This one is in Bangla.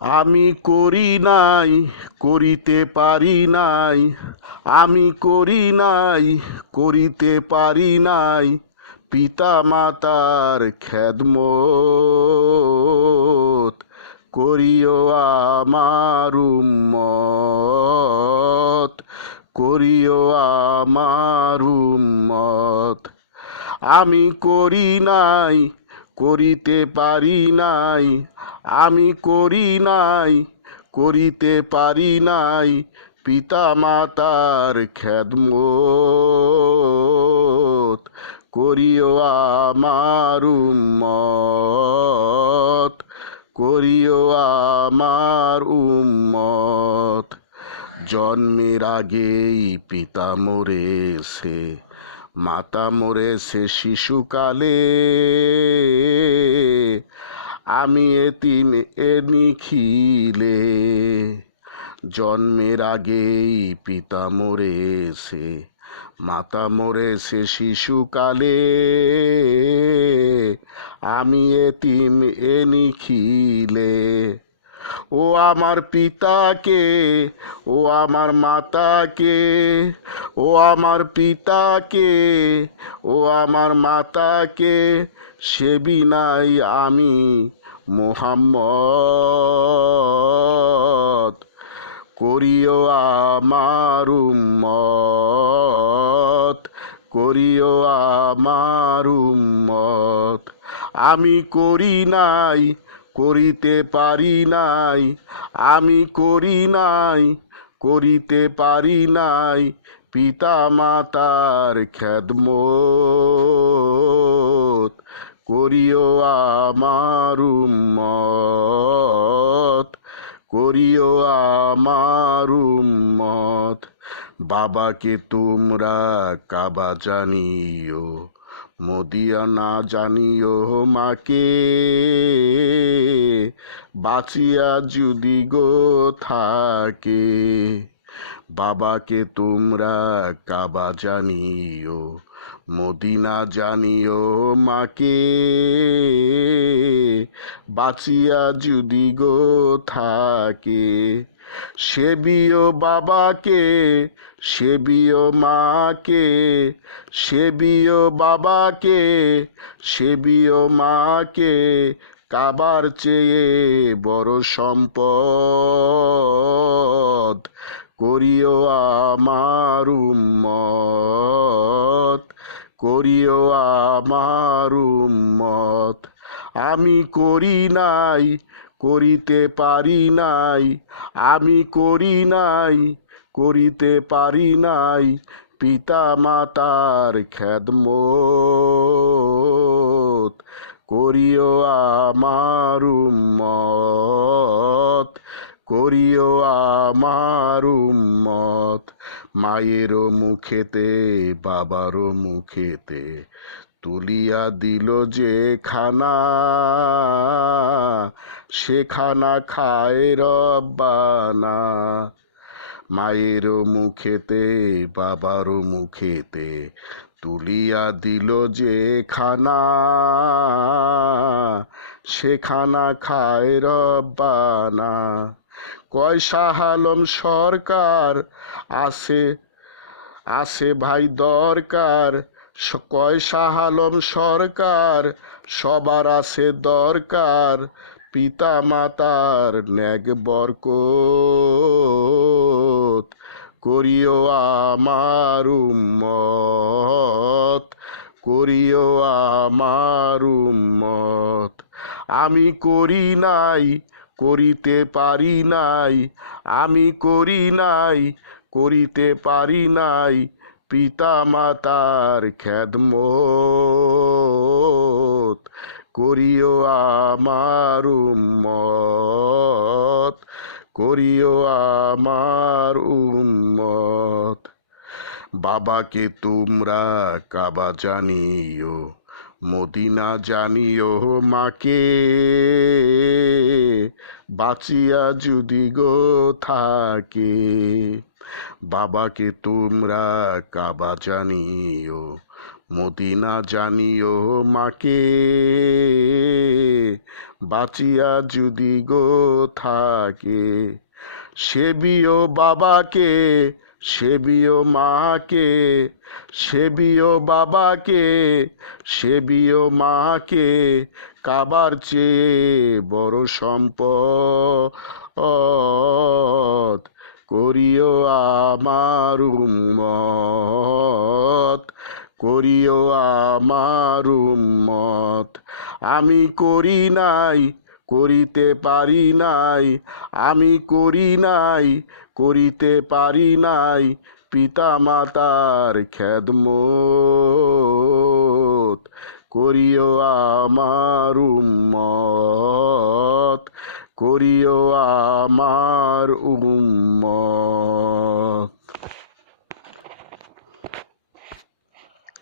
আমি করি নাই, করিতে পারি নাই। আমি করি নাই, করিতে পারি নাই। পিতা মাতার খেদমত করিও আমার উম্মত, করিও আমার উম্মত। আমি করি নাই করিতে পারি নাই, আমি করি নাই, করিতে পারি নাই পিতা মাতার খেদমত করিও আমার উম্মত, করিও আমার উম্মত। জন্মের আগেই পিতা মরেছে মাতা মরেছে শিশুকালে। আমি এতিম এ নিখিলে। জন্মের আগেই পিতা মরেছে মাতা মরেছে শিশুকালে। আমি এতিম এ নিখিলে। ও আমার পিতাকে, ও আমার মাতাকে ও আমার পিতাকে, ও আমার মাতাকে সেবি নাই আমি মোহাম্মদ। করিও আমার উম্মত, করিও আমার উম্মত। আমি করি নাই, করিতে পারি নাই। আমি করি নাই, করিতে পারি নাই পিতা মাতার খেদমত করিও আমার উম্মত, করিও আমার উম্মত। বাবাকে তোমরা কাবা জানিও, মদিয়া না জানিও মাকে। বাঁচিয়া যদি গো থাকে বাবাকে তোমরা কাবা জানিও, মদিনা জানিও মাকে। বাঁচিয়া যদি গো থাকে, সেবিও বাবাকে, সেবিও মাকে, সেবিও বাবাকে, সেবিও মাকে। কাবার চেয়ে বড় সম্পদ করিও আমার উম্মত, করিও আমার উম্মত। আমি করি নাই, করিতে পারি নাই। আমি করি নাই, করিতে পারি নাই। পিতা মাতার খেদমত, করিও আমার উম্মত। করিও আমার উম্মত। মায়েরও মুখেতে বাবারও মুখেতে তুলিয়া দিল যে খানা। সে খানা খায় রব্বানা। মায়েরও মুখেতে বাবারও মুখেতে তুলিয়া দিল যে খানা। সে খানা খায় রব্বানা। কয় শাহালম সরকার? আছে আছে ভাই দরকার। কয় শাহালম সরকার? সবার আছে দরকার। পিতা মাতার ন্যাগ বরকত করিও আমার উম্মত, করিও আমার উম্মত। আমি করি নাই করিতে পারি নাই, আমি করি নাই, করিতে পারি নাই পিতা মাতার খেদমত। করিও আমার উম্মত, করিও আমার উম্মত। বাবাকে তোমরা কাবা জানিও। মদিনা জানিও মাকে, বাঁচিয়া যদি গো থাকে, বাবাকে তোমরা কাবা জানিও, মদিনা জানিও মাকে, বাঁচিয়া যদি গো থাকে, সেবিও বাবাকে সেবিও মাকে, সেবিও বাবাকে, সেবিও মাকে, কাবার চেয়ে বড় সম্পদ করিও আমার উম্মত, করিও আমার উম্মত। আমি করি নাই করিতে পারি নাই, আমি করি নাই, করিতে পারি নাই পিতা মাতার খেদমত। করিও আমার উম্মত, করিও আমার উম্মত।